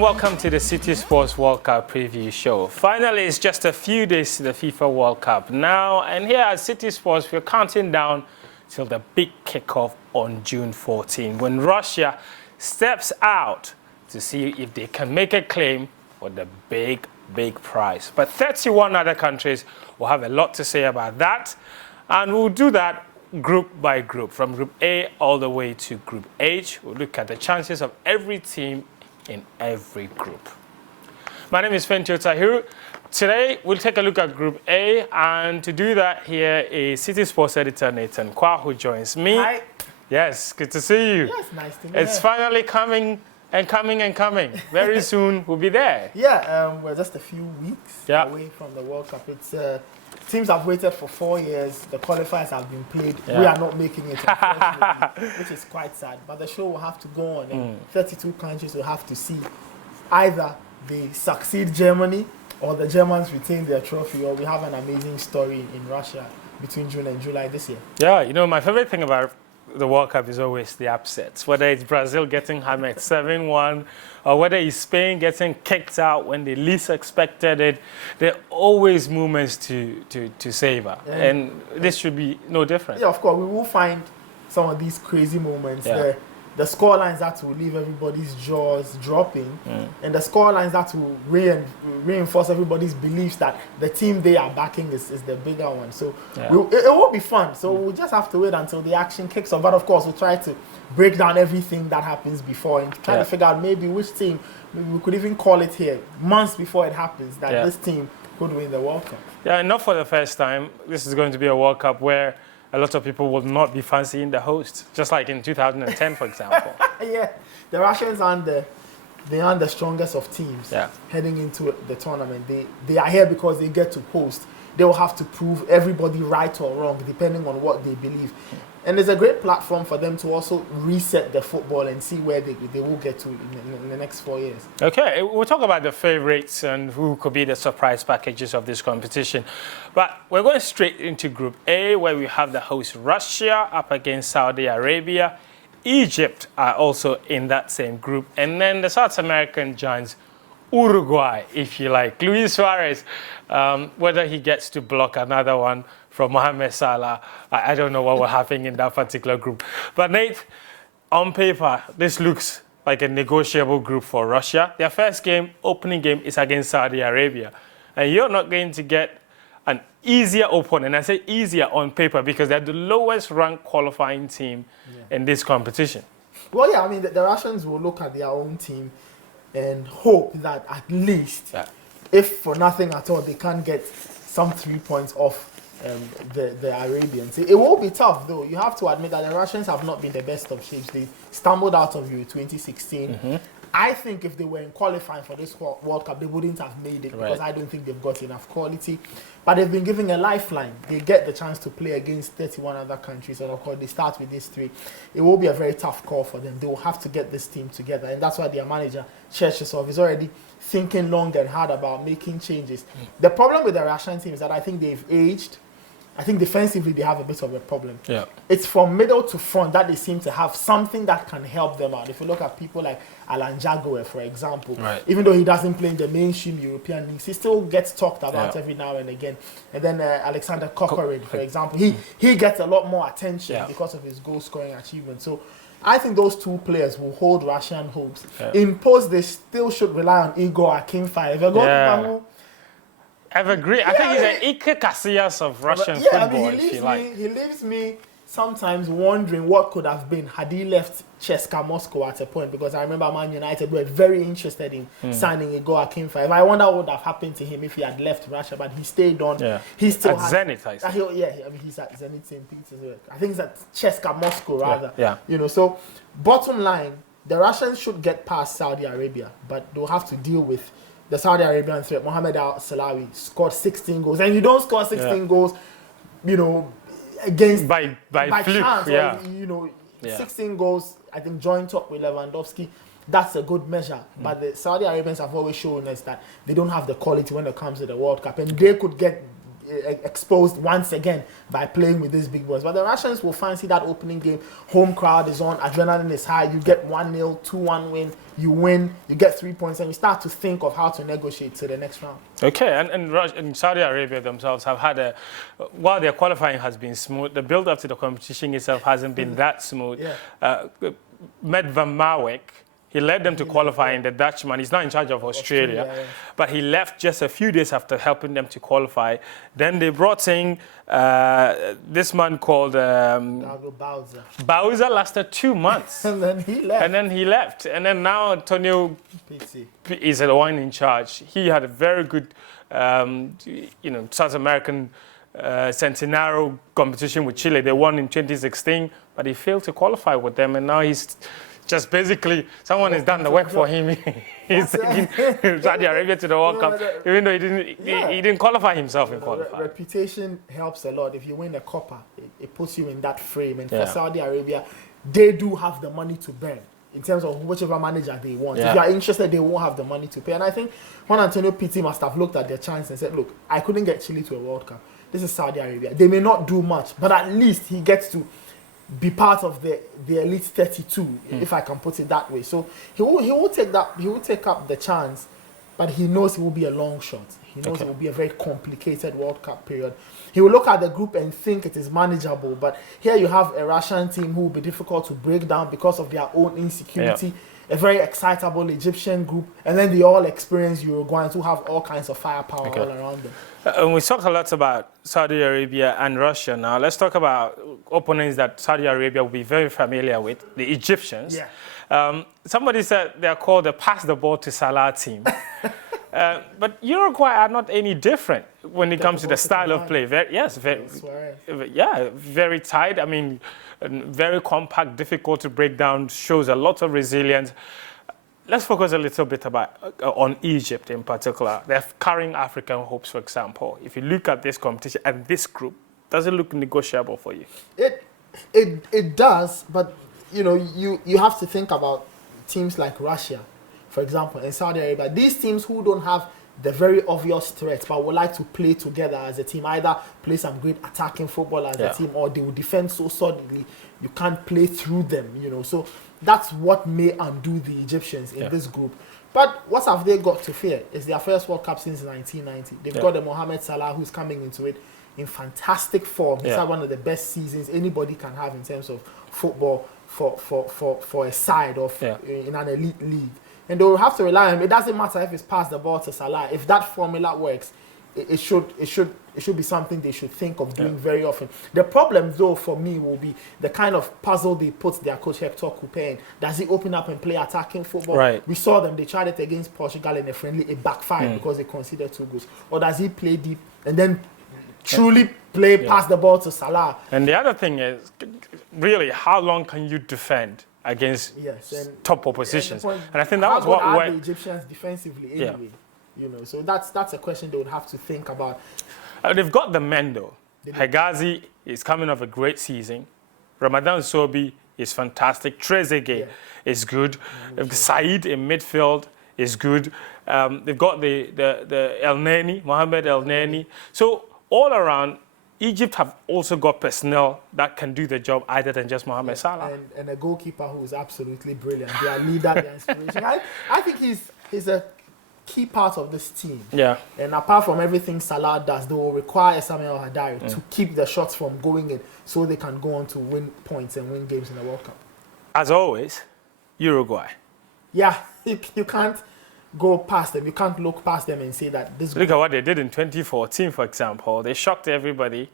Welcome to the Citi Sports World Cup preview show. Finally, it's just a few days to the FIFA World Cup now, and here at Citi Sports, we're counting down till the big kickoff on June 14, when Russia steps out to see if they can make a claim for the big prize. But 31 other countries will have a lot to say about that, and we'll do that group by group, from Group A all the way to Group H. We'll look at the chances of every team in every group. My name is Fentuo Tahiru. Today, we'll take a look at Group A, and to do that, here is Citi Sports editor Nathan Quao, who joins me. Hi. Yes, good to see you. Yes, nice to meet you. It's finally coming and coming and coming. Very soon, we'll be there. Yeah, we're just a few weeks away from the World Cup. It's teams have waited for 4 years. The qualifiers have been played. Yeah. We are not making it, unfortunately, which is quite sad. But the show will have to go on, and 32 countries will have to see either they succeed Germany or the Germans retain their trophy, or we have an amazing story in Russia between June and July this year. Yeah, you know, my favorite thing about the World Cup is always the upsets, whether it's Brazil getting hammered 7-1 or whether it's Spain getting kicked out when they least expected it. There are always moments to savor, and this should be no different. Yeah, of course, we will find some of these crazy moments. Yeah. The scorelines that will leave everybody's jaws dropping, and the scorelines that will reinforce everybody's beliefs that the team they are backing is the bigger one. So it will be fun. So we'll just have to wait until the action kicks off. But of course, we'll try to break down everything that happens before and try to figure out maybe which team, maybe we could even call it here, months before it happens, that this team could win the World Cup. Yeah, and not for the first time. This is going to be a World Cup where a lot of people will not be fancying the host, just like in 2010, for example. Yeah, the Russians aren't the strongest of teams heading into the tournament. They are here because they get to host. They will have to prove everybody right or wrong, depending on what they believe. And it's a great platform for them to also reset the football and see where they will get to in the next 4 years. Okay, we'll talk about the favorites and who could be the surprise packages of this competition. But we're going straight into Group A, where we have the host Russia up against Saudi Arabia. Egypt are also in that same group. And then the South American giants, Uruguay, if you like. Luis Suarez, whether he gets to block another one from Mohamed Salah, I don't know what will happen in that particular group. But Nate, on paper, this looks like a negotiable group for Russia. Their first game, opening game, is against Saudi Arabia. And you're not going to get an easier opponent. I say easier on paper because they're the lowest ranked qualifying team in this competition. Well, yeah, I mean, the Russians will look at their own team and hope that at least, if for nothing at all, they can get some 3 points off the Arabians. It will be tough, though. You have to admit that the Russians have not been the best of shapes. They stumbled out of Euro 2016. I think if they were in qualifying for this World Cup, they wouldn't have made it because I don't think they've got enough quality. But they've been given a lifeline. They get the chance to play against 31 other countries, and of course, they start with these three. It will be a very tough call for them. They will have to get this team together, and that's why their manager, Cherchesov, is already thinking long and hard about making changes. The problem with the Russian team is that I think they've aged. I think defensively they have a bit of a problem. Yeah. It's from middle to front that they seem to have something that can help them out. If you look at people like Alan Jagoe, for example, even though he doesn't play in the mainstream European leagues, he still gets talked about every now and again. And then Alexander Kokorin, for example, he gets a lot more attention because of his goal-scoring achievement. So I think those two players will hold Russian hopes. In post, they still should rely on Igor Akinfeev. I've agreed. I think he's an Ike Casillas of Russian football, he leaves me sometimes wondering what could have been had he left CSKA Moscow at a point, because I remember Man United were very interested in signing Igor Akinfeev. I wonder what would have happened to him if he had left Russia, but he stayed on. Yeah. He still at Zenit, I see. I mean, he's at Zenit St. Petersburg. I think it's at CSKA Moscow rather. Yeah. You know, so bottom line, the Russians should get past Saudi Arabia, but they'll have to deal with the Saudi Arabian threat. Mohamed Al Salawi scored 16 goals, and you don't score 16 goals, you know, against by fluke, chance, yeah. or, you know, 16 goals. I think joint top with Lewandowski. That's a good measure. But the Saudi Arabians have always shown us that they don't have the quality when it comes to the World Cup, and they could get exposed once again by playing with these big boys. But the Russians will fancy that opening game. Home crowd is on, adrenaline is high. You get 1-0, 2-1 win. You win, you get 3 points, and you start to think of how to negotiate to the next round. Okay, and Saudi Arabia themselves have had while their qualifying has been smooth, the build-up to the competition itself hasn't been that smooth. Med van Marwijk, he led them to qualifying, the Dutchman. He's now in charge of Australia. But he left just a few days after helping them to qualify. Then they brought in this man called Bowser. Bowser lasted 2 months. And then he left. And then now Antonio is the one in charge. He had a very good, South American Centenario competition with Chile. They won in 2016, but he failed to qualify with them. And now he's just basically, someone has done the work for him. He's taking Saudi Arabia to the World Cup, even though he didn't qualify himself in qualifying. Reputation helps a lot. If you win a Copa, it puts you in that frame. And for Saudi Arabia, they do have the money to burn in terms of whichever manager they want. If you are interested, they won't have the money to pay. And I think Juan Antonio Pitti must have looked at their chance and said, look, I couldn't get Chile to a World Cup. This is Saudi Arabia. They may not do much, but at least he gets to be part of the elite 32, if I can put it that way. So he will take up the chance, but he knows it will be a long shot. He knows it will be a very complicated World Cup period. He will look at the group and think it is manageable, but here you have a Russian team who will be difficult to break down because of their own insecurity. A very excitable Egyptian group, and then the all experienced Uruguayans who have all kinds of firepower all around them. We talked a lot about Saudi Arabia and Russia. Now let's talk about opponents that Saudi Arabia will be very familiar with, the Egyptians. Somebody said they're called the pass the ball to Salah team. But Uruguay are not any different when it comes to the style of play. Very tight. I mean, very compact, difficult to break down, shows a lot of resilience. Let's focus a little bit on Egypt in particular. They're carrying African hopes, for example. If you look at this competition and this group, does it look negotiable for you? It does, but you have to think about teams like Russia, for example, and Saudi Arabia. These teams who don't have the very obvious threats, but would like to play together as a team, either play some great attacking football as a team, or they will defend so solidly you can't play through them. So that's what may undo the Egyptians in this group. But what have they got to fear? It's their first World Cup since 1990. They've got the Mohamed Salah who's coming into it in fantastic form. He's had one of the best seasons anybody can have in terms of football for a side of in an elite league. And they'll have to rely on him. It doesn't matter if it's pass the ball to Salah. If that formula works, it should be something they should think of doing very often. The problem, though, for me will be the kind of puzzle they put their coach Hector Coupe in. Does he open up and play attacking football? Right. We saw them. They tried it against Portugal in a friendly. It backfired because they conceded 2 goals. Or does he play deep and then truly play pass the ball to Salah? And the other thing is, really, how long can you defend against top oppositions? And I think that was what are the Egyptians defensively anyway. So that's a question they would have to think about. They've got the men though. Hegazi is coming off a great season. Ramadan Sobi is fantastic. Trezeguet is good. Said in midfield is good. They've got the El Neni, Mohamed El Neni. So all around, Egypt have also got personnel that can do the job other than just Mohamed Salah. And a goalkeeper who is absolutely brilliant. Their leader, their inspiration. I think he's a key part of this team. And apart from everything Salah does, they will require Samuel Hadari to keep the shots from going in so they can go on to win points and win games in the World Cup. As always, Uruguay. You can't go past them. You can't look past them and say that this. Look at what they did in 2014, for example. They shocked everybody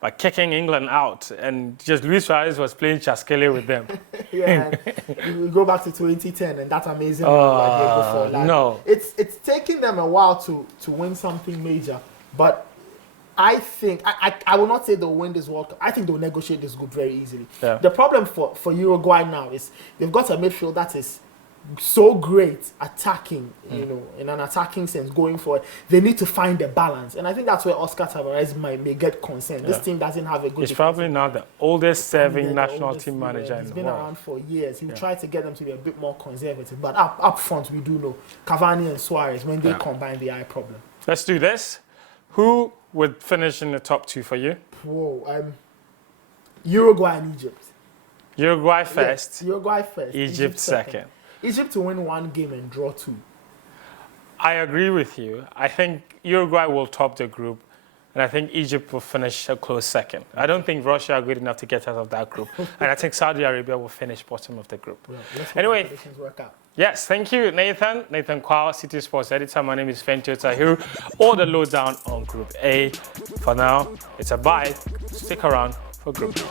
by kicking England out, and just Luis Suarez was playing Chaskele with them. Yeah, and we go back to 2010 and that amazing run like they before. Like, no. It's taking them a while to win something major, but I think I will not say they'll win this World Cup. I think they'll negotiate this group very easily. Yeah. The problem for Uruguay now is they've got a midfield that is so great attacking, you know, in an attacking sense going forward. They need to find a balance, and I think that's where Oscar Tabarez may get concerned. This team doesn't have a good. He's probably not the oldest serving national oldest, team manager in the world. He's been around for years. He'll try to get them to be a bit more conservative, but up front we do know Cavani and Suarez, when they combine, the eye problem. Let's do this. Who would finish in the top 2 for you? Whoa, Uruguay and Egypt. Uruguay first. Yes, Uruguay first. Egypt second. Egypt to win 1 game and draw 2. I agree with you. I think Uruguay will top the group, and I think Egypt will finish a close second. I don't think Russia are good enough to get out of that group, and I think Saudi Arabia will finish bottom of the group. Yeah, anyway, work out. Yes, thank you, Nathan. Nathan Quao, Citi Sports editor. My name is Fentuo Tahiru. All the lowdown on Group A. For now, it's a bye. Stick around for Group B.